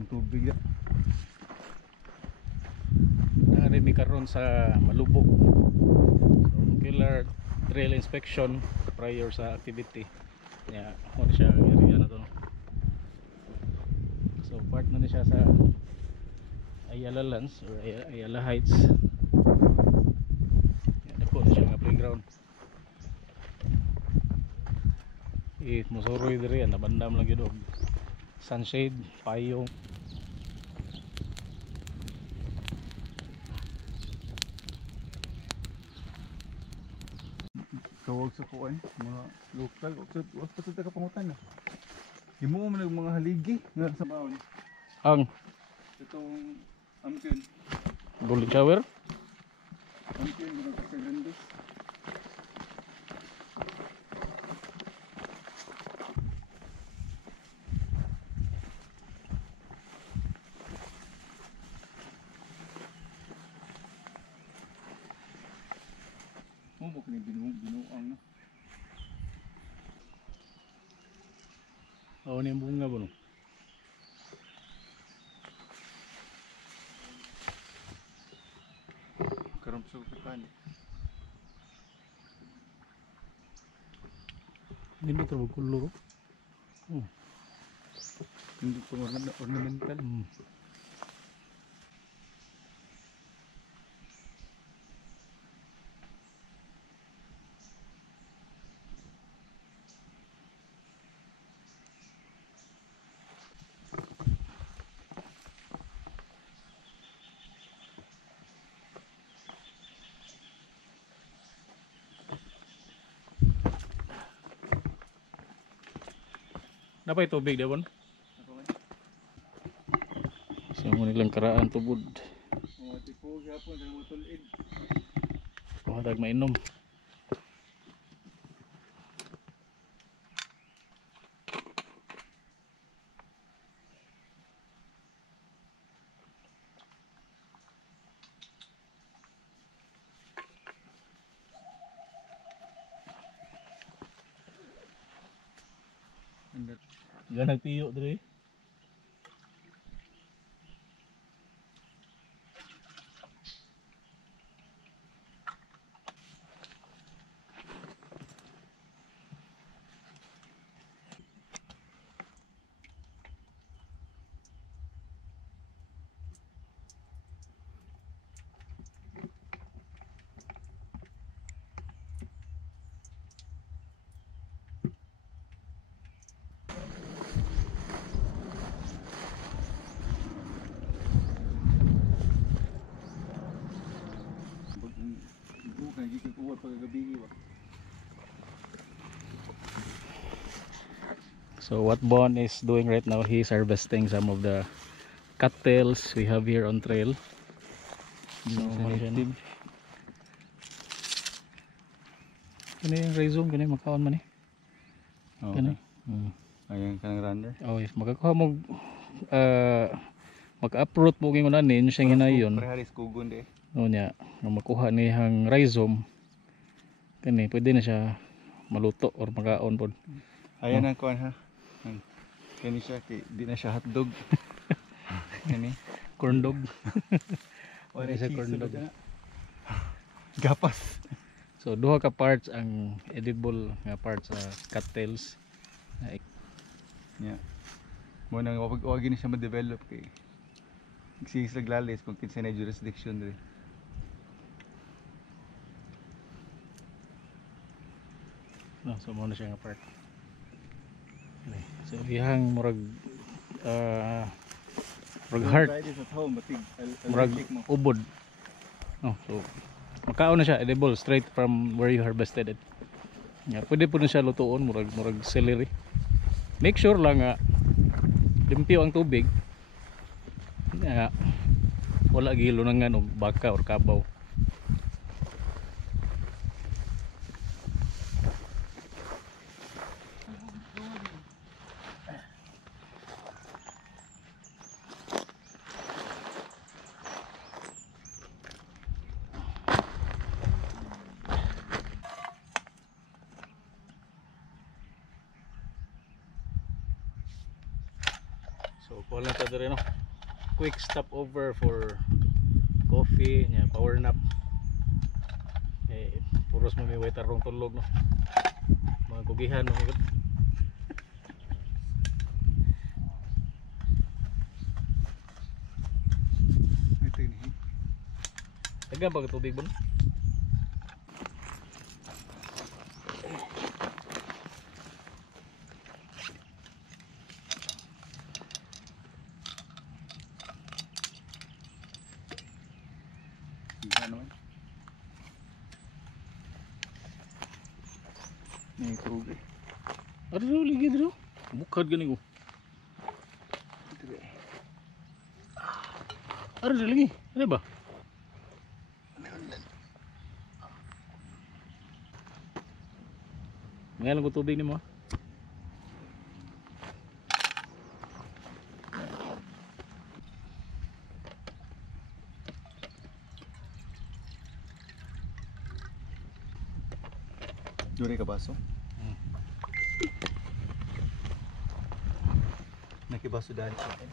ng tubig. Naarin mi karon sa Malubog. So regular trail inspection prior sa activity. Ya, ano siya area na to. So part na ni siya sa Ayala Lands or Ayala Heights. Yan ako na siya nga playground. Mosoroy diri yan, nabandam lang yun. Sunshade, payong. Tawag sa kuan, mga lokal, wag pa sa kapangutan na. Himo man ang mga haligi nga sa baon. Ang Itong amkin, golden shower. amkin mga kasagandos. Mo kini binuang no. Oh, ni bunga ba no? Karon sa kutan. Hindi ba ito kulor? Oh. Hindi pa ornamental. Napay tubig devon? So mo nilang karaan tubod. Oh, tipo gyapon sa motulid. Pahadag mainom. Yan nagtiyo diri. Bukan gikan kuwat paggabi wa. So what Bon is doing right now, he's harvesting some of the cattails we have here on trail. So Native. kani yung rhizome, kani makaon man eh. Kani. Ayan kanang runner. Oh, yes, makakuha mo maka-uproot mo ging unanin siyang hinayon. Preharis kugon de. No nya, nga makuha ni hang rhizome. Kani pwede na siya maluto or makaon pod. Ayan ang kuan ha. Kani siya kay di na siya hotdog. Kani Corn dog. wala Isa siya corn dog. Gapas. So duha ka parts ang edible nga parts sa cattails. Yeah. Mo nang wag ni siya ma-develop kay sigsag lalis kung kinsa na jurisdiction diri. No, so mo na siya nga part. Okay. So ihang murag heart, Try this at home, but murag ubod. No, so makaon na siya edible straight from where you harvested it. Yeah, pwede po na siya lutuon murag celery. Make sure lang nga limpyo ang tubig. Nga wala gilunangan og baka or kabaw. So Wala ta dire no. Quick stop over for coffee, nya power nap. Puros mo may waiter rong tulog no. Mga kugihan no. Ito yun. Taga ba tubig bon? Ano man? May tubig. Ada dulu lagi dulu. Bukad gani ko. Ada lagi. Ada ba? Ngayon ko tubig ni mo. Dure ka baso? Nakibaso dahil sa akin.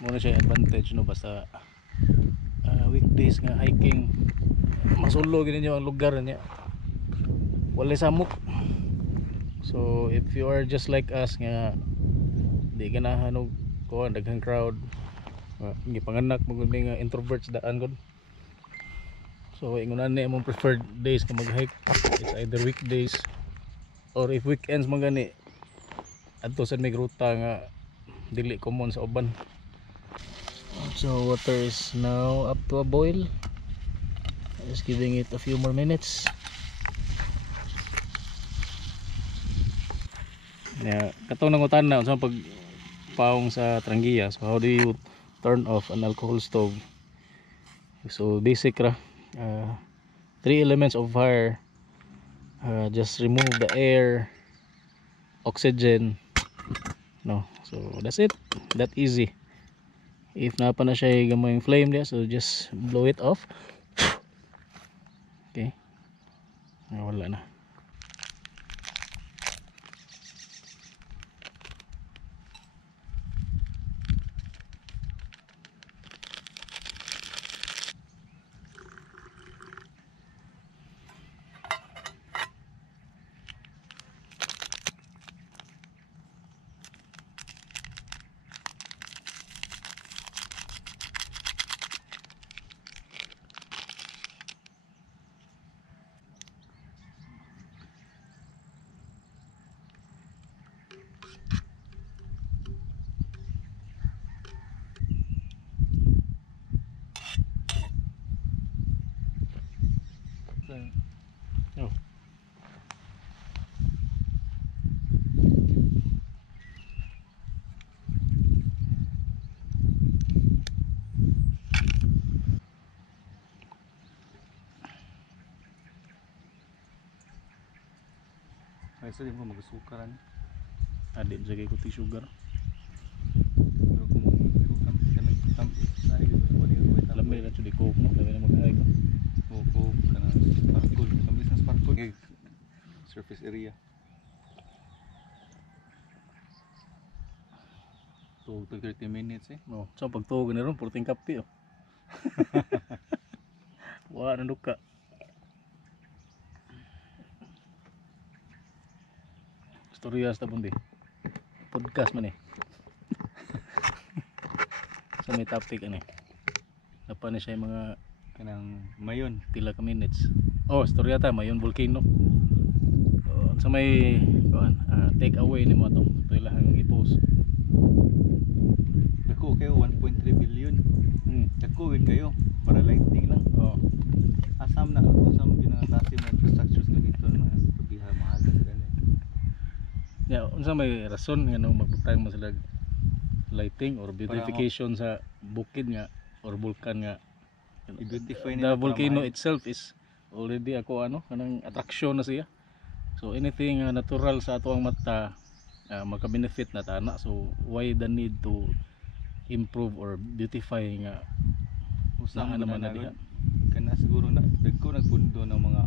Muna siya advantage no basta weekdays nga hiking masulo gini niyo ang lugar niya. Wala samok. So if you are just like us nga di ganahan og kuan daghang crowd, gipanganak mo gud nga introverts daan gud. So ingon ani among preferred days na mag-hike. It's either weekdays or if weekends man gani adto sa may ruta nga dili common sa uban. So water is now up to a boil. Just giving it a few more minutes. Yeah, katong nangutan na sa pag paong sa Trangia. So how do you turn off an alcohol stove? So basic ra. Three elements of fire. Just remove the air, oxygen. No, so that's it. That easy. If napa na siya gamayng flame niya, so just blow it off. Okay. Wala na. Oh. Ay, sa di mo magsukaran. Adim sa kay kuti sugar. Pero kung sukan ka nagtamit ay wala yung may Lamay lang di coke no, lamay na mag-hike. Opo, kana sparkle, kami sa sparkle. Surface area. To 30 minutes eh. No, so pagtuog na ron, purting kape oh. Wala na duka. Storya sa bundi. Podcast man eh. So may topic ani. Napa na siya yung mga Kanang mayon. pila ka minutes. Oh, storya ta mayon volcano. So may kuan, take away ni mo to. Ito ilang i-post. Dako kayo 1.3 billion. Dako gid kayo para lighting lang. Oh. Asam na asam ginatasi mo infrastructure sa dito na biha mahal sa ganun. Ya, unsa may rason nga nung magbutang mo sila lighting or beautification sa bukid nga or vulkan nga. I-beautify The nila para volcano mahal. itself is already ako kanang attraction na siya. So anything natural sa ato ang mata maka-benefit na tana. So why the need to improve or beautify nga Usama naman na na diha. kana siguro na dagko nagpundo ng mga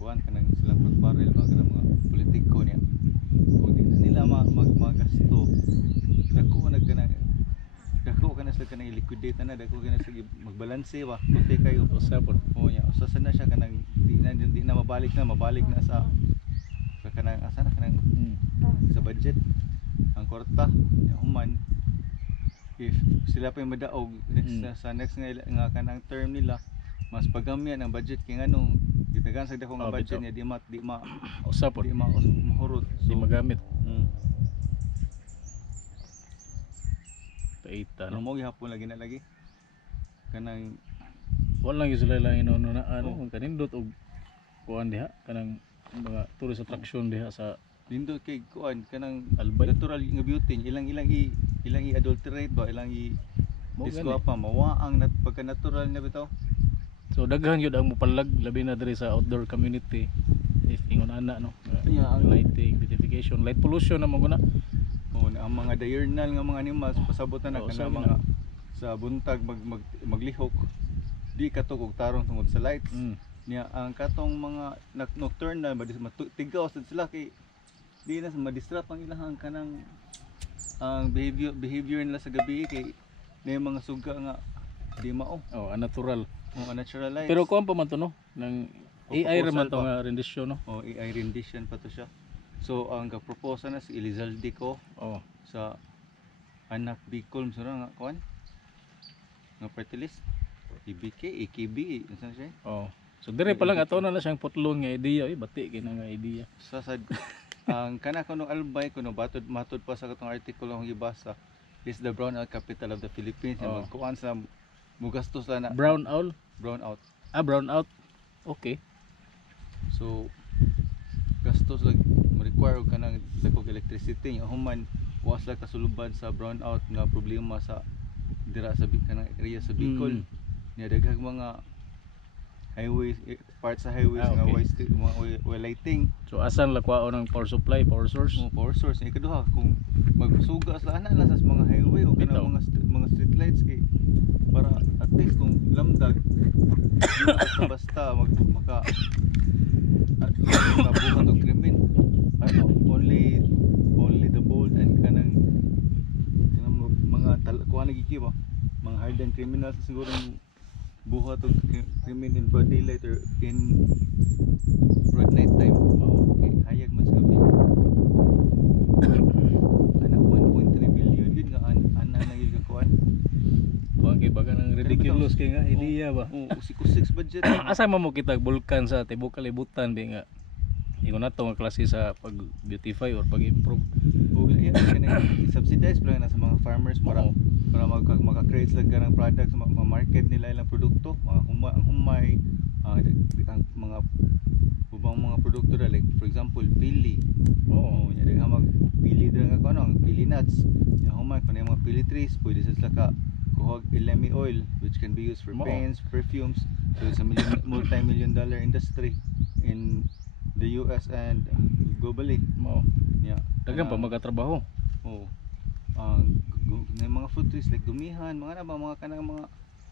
kuan kanang silang pagbaril ba kanang mga politiko niya. Kung di na nila magasto dako kana sila kanang liquidate na dako kana sila magbalanse ba kunti kayo Usa pod. o nya usa na siya kanang di na mabalik na sa kanang asa na kanang sa budget ang kwarta nya human if sila pa yung madaog sa next nga kanang term nila mas pagamyan ang budget kay nganong gitagan sa dako nga budget bitaw. niya di Usa pod. mahurot Di magamit. mm, Paita ano no. mo gihapon lagi na lagi kanang Wala lang sila lang ino na kanindot og kuan diha kanang mga tourist attraction diha sa lindot kay kuan kanang Albay. natural nga beauty ilang i-adulterate ba ilang Mo disguapa mawaang pagka natural na bitaw. So daghan gyud ang mupalag labi na diri sa outdoor community. If ingon ana no. Yeah, ang- Lighting, beautification, light pollution na maguna. Oo, ang mga diurnal nga mga animals pasabot na Oo, kana sabi mga sa buntag maglihok di katog og tarong tungod sa lights niya ang katong mga nocturnal tigaw sad sila kay di na ma-distract ang ilahang kanang ang behavior nila sa gabi kay na mga suga nga di mao Oh, natural. o natural lights. Pero kuan pa man to no nang AI ra man to Proposal nga rendition no. o AI rendition pa to siya. So ang ga-propose na si Elizalde ko Oh. sa anak Bicol so nga kuan nga party list EBK, AKB, unsa na siya? Oh. So dire pa lang ato na siyang putlon nga idea, bati kay nga idea. Sasad ang kana kuno albay kuno matod pa sa katong article akong gibasa is the brownout capital of the Philippines. Oh. Magkuan sa mugastos na Brown owl? brownout. Brown out. Okay. So gastos lang require og kanang dagkog electricity nya human was lang kasuluban sa brownout nga problema sa dira sa kanang area sa Bicol. Nya daghang mga highways parts sa highways nga Okay. way lighting. So asan lakwao ng power supply, power source? Power source ni ikaduha kung magsuga sa ana lang sa mga highway o Bitaw. kanang mga street lights kay para at least kung lamdag di na basta maka buhat og krimen. Ano, only the bold and kanang mga kuan lagi ba mga hardened criminals siguro buhat og krimen in broad daylight or in broad night time. Okay, hayag man sa gabi. Anak 1.3 billion yun nga ana na yun kuan. Kuan kay baga ng ridiculous kay nga idea ba. Usik-usik budget. Asa mo kita bulkan sa tibok kalibutan bi nga ingon nato nga klase sa pag beautify or pag improve. O yeah, kana subsidize pa lang na sa mga farmers para maka-create sila ka ng products, ma-market nila ilang produkto, ang humay, ang mga ubang mga produkto na like for example pili. Oo. Nya daghang magpili dira nga kuno ang pili nuts. Nya humay kun yung mga pili trees pwede sila ka kuhog elemi oil which can be used for Oo. paints, perfumes. So it's a multi-million dollar industry in the US and globally. Mao. Yeah. Dagan pa magatrabaho. Oh. Ang may mga food trees like dumihan, mga na ba mga kanang mga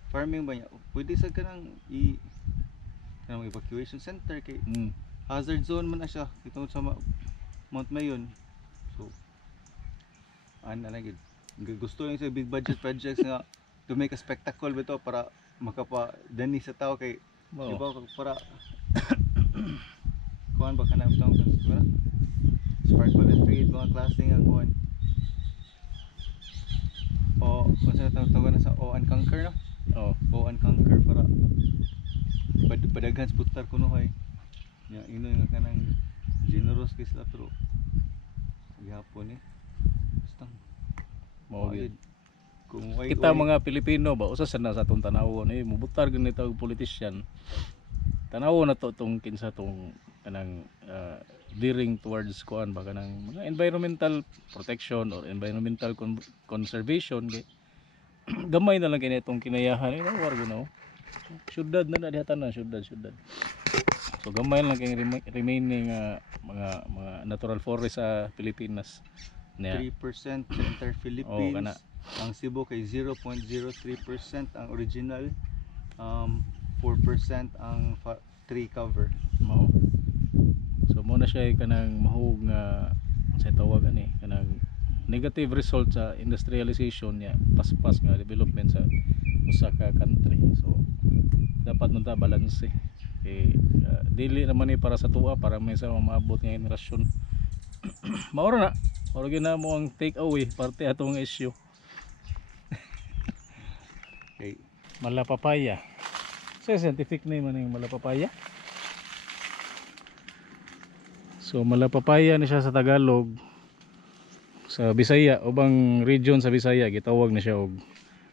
farming ba niya. Pwede sa kanang kanang evacuation center kay hazard zone man na siya itong sa Mount Mayon. So ana lang gid. Gusto lang sa big budget projects nga to make a spectacle bito para makapa dani sa tao kay Mao. diba para kuan ba kana utang kan siguro sparkle and fade mga klase nga kuan o kung sa tawag na sa O and Conquer no Oh. O and Conquer para padaghan sa putar kuno hay nya ino nga kanang generous kay sila pero gihapon basta Mao gyud. kung way Kita mga Pilipino ba usa sa atong tanawon mubutar gyud nito og politician. Tanawon na to tong kinsa tong kanang dealing towards kuan ba kanang mga environmental protection or environmental conservation kay gamay na lang kini itong kinayahan ino wargo na syudad na diha tanan syudad so gamay lang kay remaining mga natural forest sa Pilipinas niya 3% sa entire Philippines. kana. Ang Cebu kay 0.03% ang original. 4% ang tree cover. mao so mo na siya kanang mahug nga sa tawag ani kanang negative result sa industrialization niya paspas nga development sa usa ka country so dapat nun ta balance dili naman ni para sa tuwa para may sa maabot nga generasyon maoro na maoro gyud na mo ang take away parte atong issue Okay. malapapaya so scientific name man yung malapapaya so malapapaya ni siya sa Tagalog sa Bisaya ubang region sa Bisaya gitawag na siya og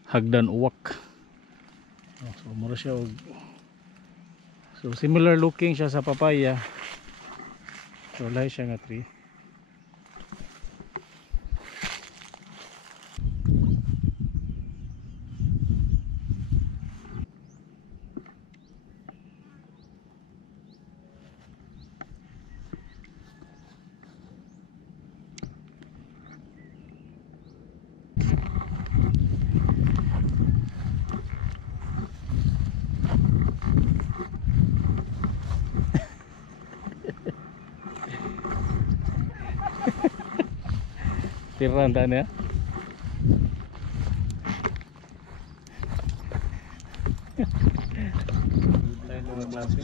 hagdan uwak so mura siya og so similar looking siya sa papaya so lahi siya nga tree tiran ta niya tayo mga klase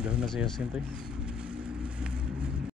gawin na siya sintoy